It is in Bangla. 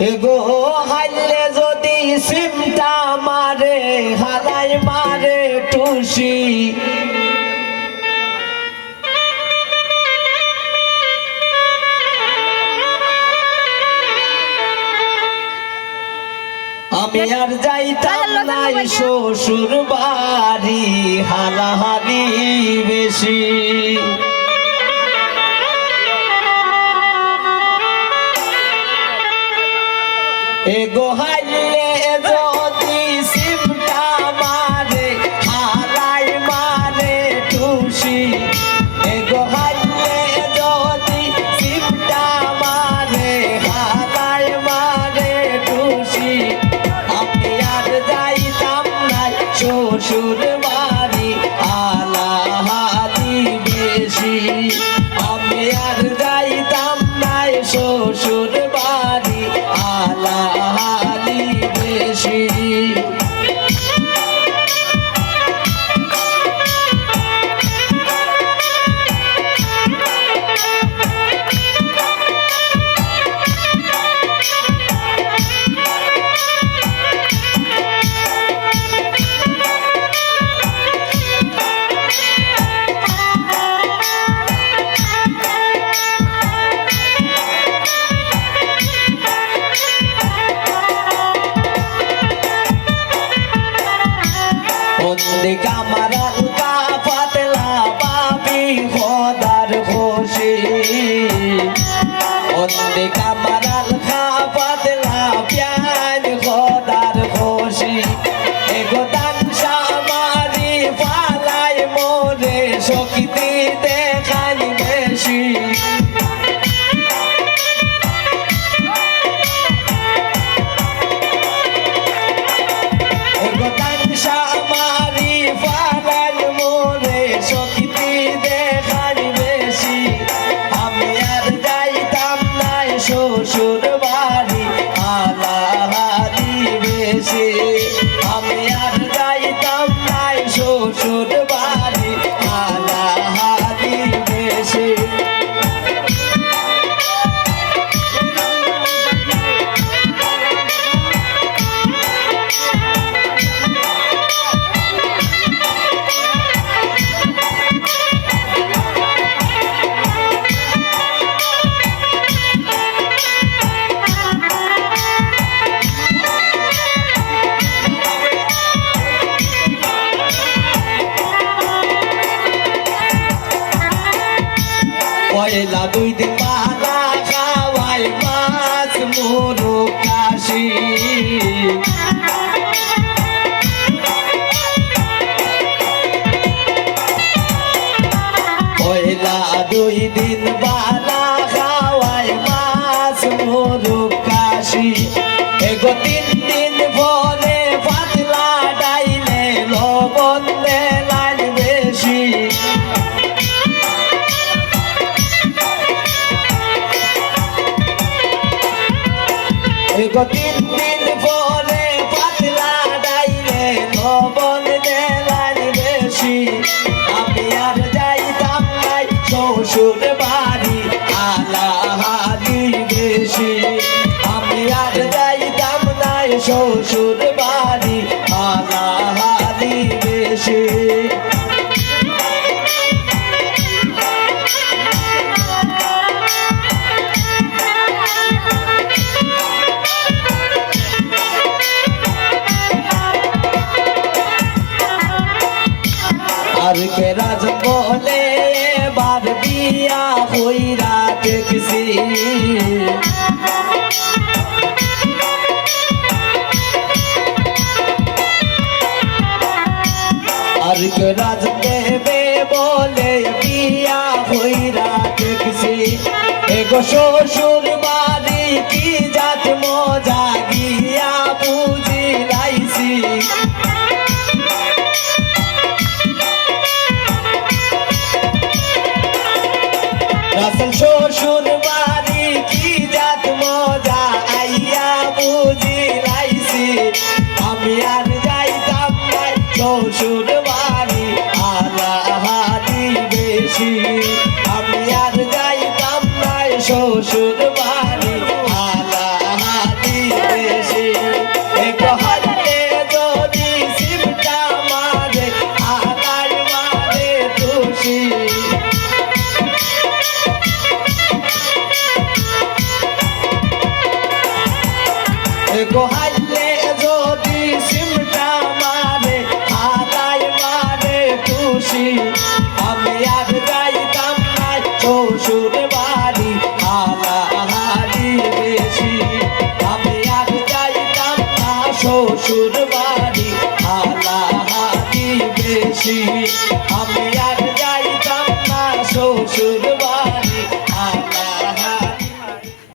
এগো হাইলে যদি সিমটা মারে হালাই মারে টুসি আমি আর যাইতাম নাই শ্বশুর বাড়ি হালাহালি বেশি এগো হাইলে যদি সিমটা মারে হালাই মারে টুসি এগো হাইলে যদি সিমটা মারে হালাই মারে টুসি আমি আর যাইতাম নাই শ্বশুর বাড়ি হালাহালি বেশি আমি আর যাইতাম নাই শ্বশুর বাড়ি হালাহালি বেশি আমার আলকা পাতলা পাবি খোদার খুশি অন্দিক আমার আলকা পাতলা প্যান খোদার খুশি এগো তানসা মারি পালাই মোরে শক্তি দেখাই বেশি এগো তানসা শ্বশুর বাড়ি হালাহালি বেশি আমি আর যাইতাম নাই শ্বশুর বাড়ি হালাহালি বেশি পয়লা দুই দিন পালা খাওয়াই মাছ মোরগ কাশি পয়লা দুই দিন পালা খাওয়াই মাছ মোরগ কাশি এগো তিন দিন পরে পাতলা ডাইলে লবণ দেলাই বেশি এগো তিন দিন পরে পাতলা ডাইলে লবণ দেলাই বেশি আমি আর যাইতাম নাই শ্বশুর বাড়ি হালাহালি বেশি আমি আর যাইতাম নাই শ্বশুর বাড়ি হালাহালি বেশি আর কে রাজ বলে বার বিয়া হইরা দেখছি আর কে রাজ দেবে বলে বিয়া হইরা দেখছি এগো শ্বশুর বাড়ি কি জাত মজা গিয়া বুঝি লাইছি রাসেল শ্বশুর বাড়ি কি জাত মজা আইয়া বুঝি লাইছি আমি আর যাইতাম নাই শ্বশুর বাড়ি হালাহালি বেশি আমি আর যাইতাম নাই শ্বশুর বাড়ি হালাহালি শ্বশুর বাড়ি হালাহালি বেশি আমি আর